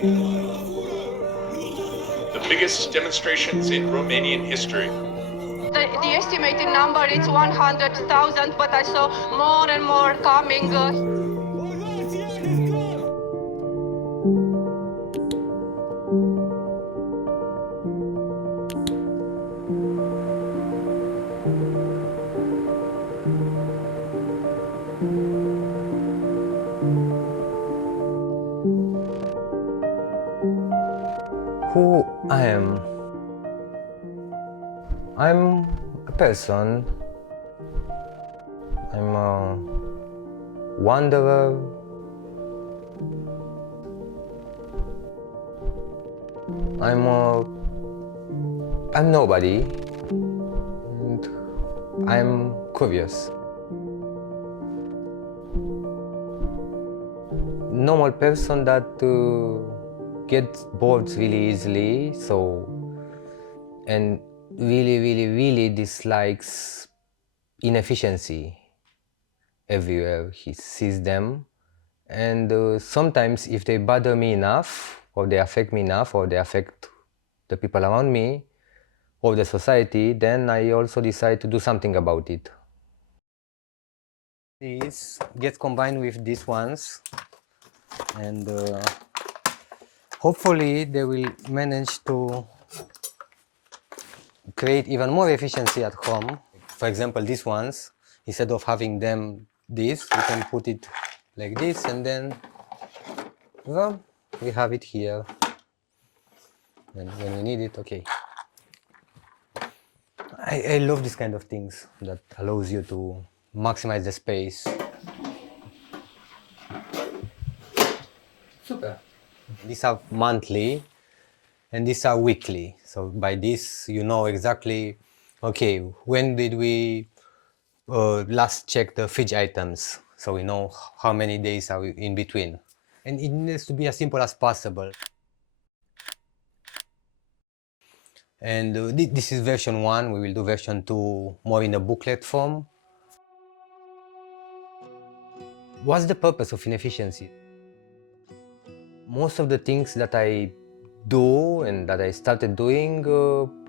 The biggest demonstrations in Romanian history. The estimated number is 100,000, but I saw more and more coming. Who I am? I'm a person. I'm a wanderer. I'm nobody, and I'm curious. Normal person that gets bored really easily, and really dislikes inefficiency everywhere he sees them. And sometimes if they bother me enough, or they affect me enough, or they affect the people around me, or the society, then I also decide to do something about it. This gets combined with these ones, and hopefully they will manage to create even more efficiency at home. For example, these ones, instead of having them this, we can put it like this, and then well, we have it here. And when we need it, okay. I love this kind of things that allows you to maximize the space. Super. These are monthly and these are weekly. So by this you know exactly, okay, when did we last check the fridge items, so we know how many days are in between. And it needs to be as simple as possible. And this is version 1, we will do version 2 more in a booklet form. What's the purpose of inefficiency? Most of the things that I do and that I started doing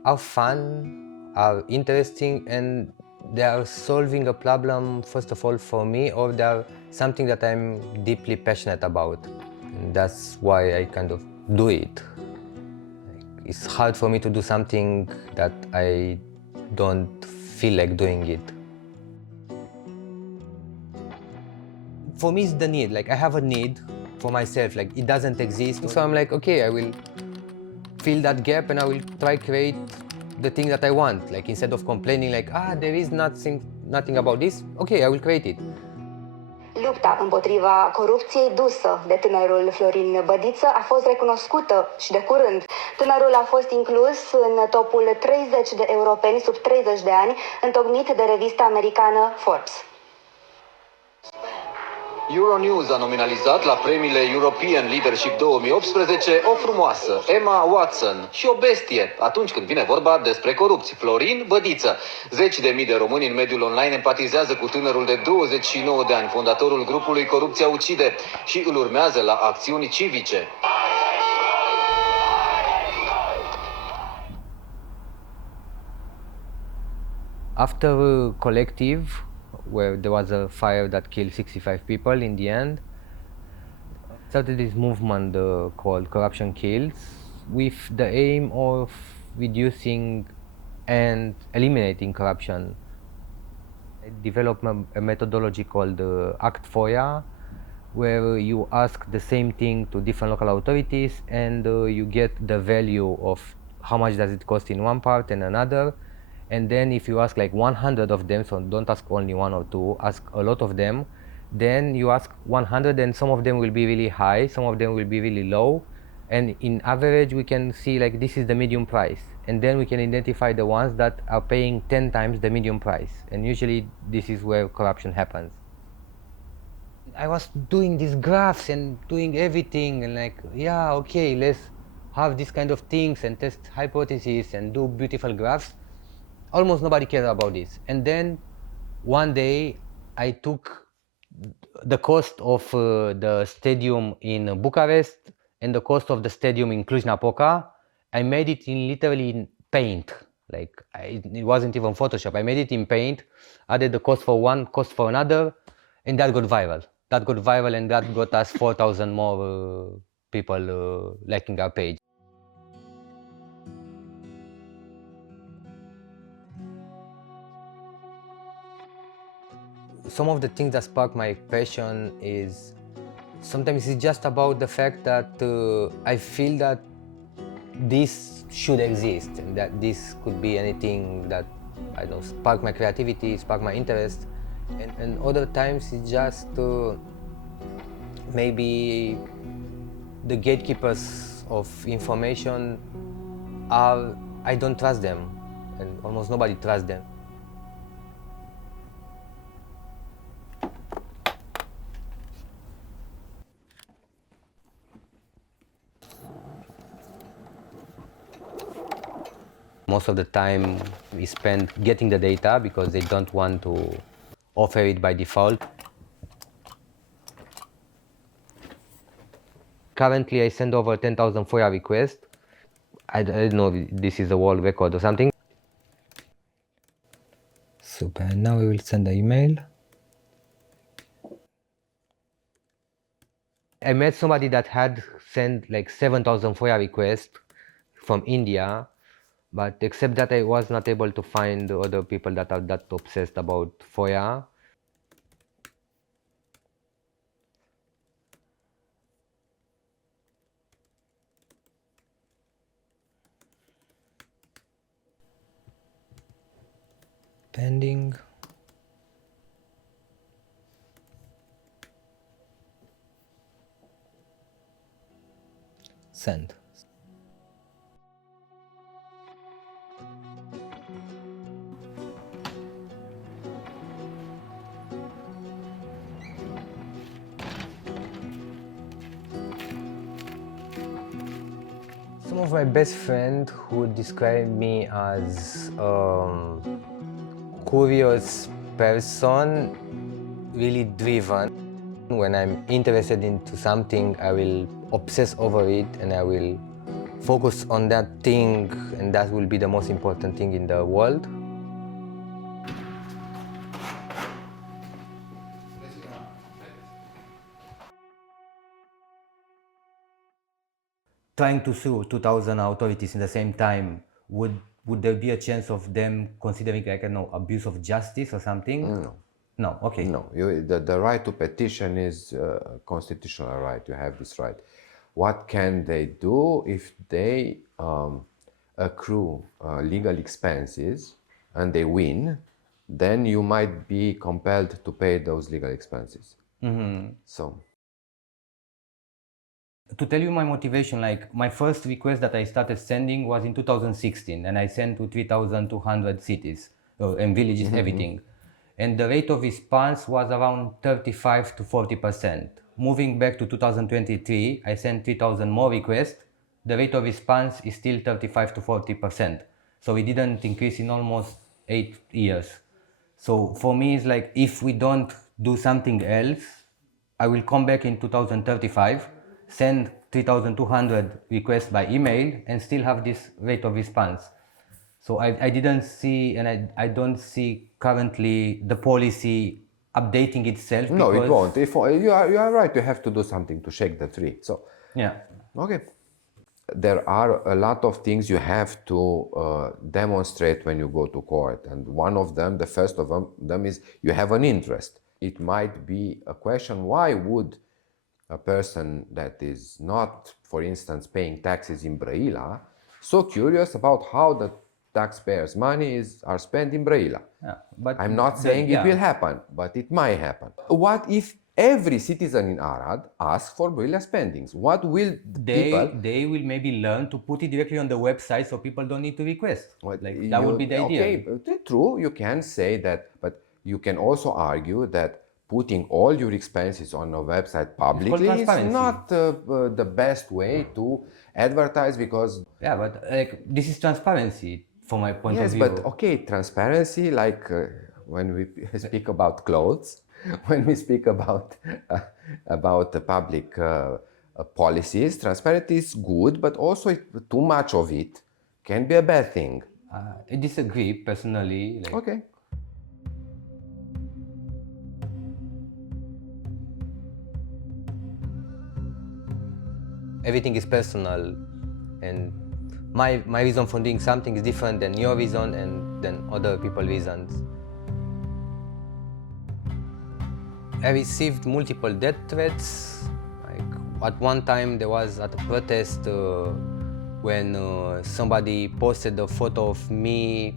are fun, are interesting, and they are solving a problem, first of all, for me, or they are something that I'm deeply passionate about. And that's why I kind of do it. It's hard for me to do something that I don't feel like doing it. For me, it's the need. Like, I have a need for myself. Like, it doesn't exist. So I'm like, okay, I will fill that gap and I will try create the thing that I want. Like, instead of complaining like, there is nothing about this, okay, I will create it. Lupta împotriva corupției dusă de tânărul Florin Badita a fost recunoscută și de curând. Tânărul a fost inclus în topul 30 de europeni sub 30 de ani, întocmit de revista americană Forbes. Euronews a nominalizat la premiile European Leadership 2018 o frumoasă, Emma Watson, și o bestie atunci când vine vorba despre corupți, Florin Badita. Zeci de mii de români în mediul online empatizează cu tânărul de 29 de ani, fondatorul grupului Corupția Ucide, și îl urmează la acțiuni civice. After Collective, where there was a fire that killed 65 people in the end, started this movement called Corruption Kills, with the aim of reducing and eliminating corruption. I developed a methodology called Act FOIA, where you ask the same thing to different local authorities and you get the value of how much does it cost in one part and another. And then if you ask like 100 of them, so don't ask only one or two, ask a lot of them, then you ask 100 and some of them will be really high, some of them will be really low. And in average, we can see like this is the medium price. And then we can identify the ones that are paying 10 times the medium price. And usually this is where corruption happens. I was doing these graphs and doing everything and like, yeah, okay, let's have this kind of things and test hypotheses and do beautiful graphs. Almost nobody cared about this. And then one day I took the cost of the stadium in Bucharest and the cost of the stadium in Cluj-Napoca, I made it in literally in paint. Like it wasn't even Photoshop. I made it in paint, added the cost for one, cost for another, and that got viral. That got viral, and that got us 4,000 more people liking our page. Some of the things that spark my passion is sometimes it's just about the fact that I feel that this should exist and that this could be anything that I don't know, spark my creativity, spark my interest, and other times it's just maybe the gatekeepers of information are, I don't trust them, and almost nobody trusts them. Most of the time we spend getting the data because they don't want to offer it by default. Currently I send over 10,000 FOIA requests. I don't know if this is a world record or something. Super, and now we will send the email. I met somebody that had sent like 7,000 FOIA requests from India, but except that I was not able to find other people that are that obsessed about FOIA. Pending. Send. Some of my best friends would describe me as curious person, really driven. When I'm interested into something, I will obsess over it and I will focus on that thing, and that will be the most important thing in the world. Trying to sue 2,000 authorities in the same time, would there be a chance of them considering, like, I don't know, abuse of justice or something? No. No, okay. No, the right to petition is a constitutional right. You have this right. What can they do if they accrue legal expenses and they win? Then you might be compelled to pay those legal expenses. So. To tell you my motivation, like my first request that I started sending was in 2016, and I sent to 3,200 cities and villages, everything. And the rate of response was around 35 to 40%. Moving back to 2023, I sent 3,000 more requests. The rate of response is still 35 to 40%. So it didn't increase in almost 8 years. So for me, it's like, if we don't do something else, I will come back in 2035, send 3,200 requests by email and still have this rate of response. So I didn't see, and I don't see currently the policy updating itself. No, it won't. If you are right, you have to do something to shake the tree. So yeah. Okay. There are a lot of things you have to demonstrate when you go to court, and one of them, the first of them is you have an interest. It might be a question: why would a person that is not, for instance, paying taxes in Brăila, so curious about how the taxpayers' money are spent in Brăila? Yeah, but I'm not saying it will happen, but it might happen. What if every citizen in Arad asks for Brăila spendings? What will they will maybe learn to put it directly on the website, so people don't need to request. That would be the idea. Okay, true, you can say that, but you can also argue that putting all your expenses on a website publicly is not the best way to advertise, because... Yeah, but this is transparency from my point of view. Yes, but okay, transparency, like when we speak about clothes, when we speak about the public policies. Transparency is good, but also too much of it can be a bad thing. I disagree personally. Like, Okay. everything is personal, and my reason for doing something is different than your reason and than other people's reasons. I received multiple death threats. Like, at one time there was at a protest when somebody posted a photo of me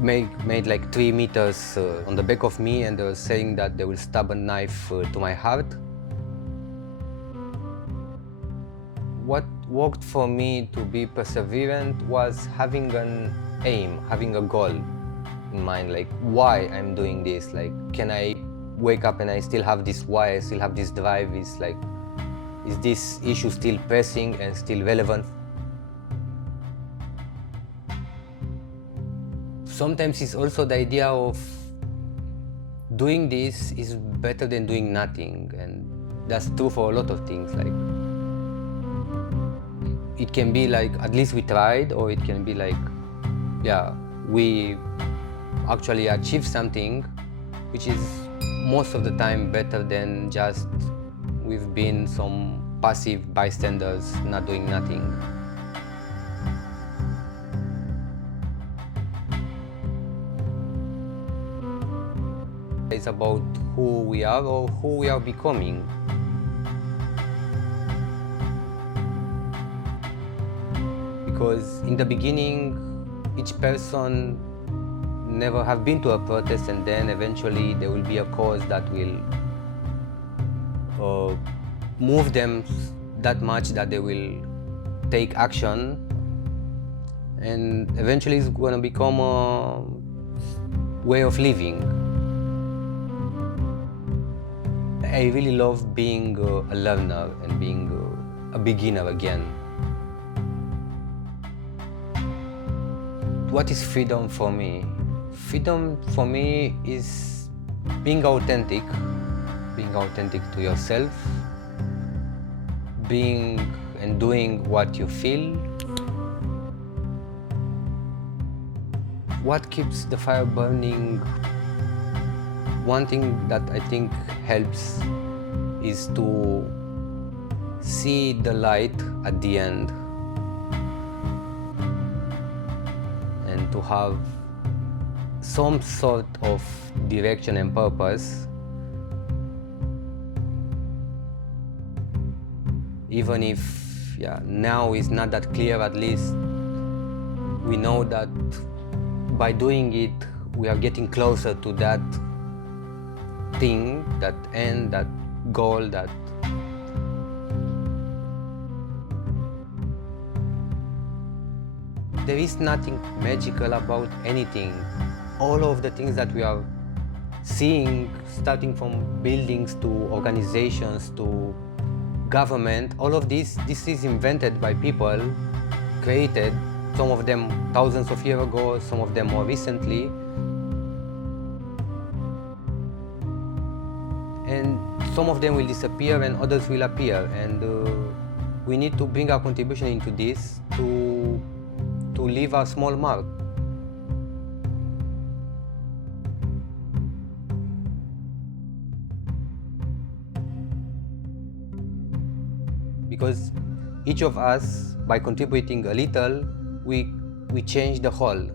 made like 3 meters on the back of me, and they were saying that they will stab a knife to my heart. What worked for me to be perseverant was having an aim, having a goal in mind, like why I'm doing this. Like, can I wake up and I still have this why, I still have this drive? Is this issue still pressing and still relevant? Sometimes it's also the idea of doing this is better than doing nothing, and that's true for a lot of things. Like, it can be like, at least we tried, or it can be like, yeah, we actually achieved something, which is most of the time better than just we've been some passive bystanders not doing nothing. It's about who we are or who we are becoming. Because in the beginning, each person never have been to a protest, and then eventually there will be a cause that will move them that much that they will take action, and eventually it's going to become a way of living. I really love being a learner and being a beginner again. What is freedom for me? Freedom for me is being authentic to yourself, being and doing what you feel. What keeps the fire burning? One thing that I think helps is to see the light at the end, and to have some sort of direction and purpose. Even if now is not that clear, at least we know that by doing it, we are getting closer to that thing, that end, that goal, that there is nothing magical about anything. All of the things that we are seeing, starting from buildings to organizations to government, all of this is invented by people, created, some of them thousands of years ago, some of them more recently. And some of them will disappear and others will appear, and we need to bring our contribution into this to leave our small mark. Because each of us, by contributing a little, we change the whole.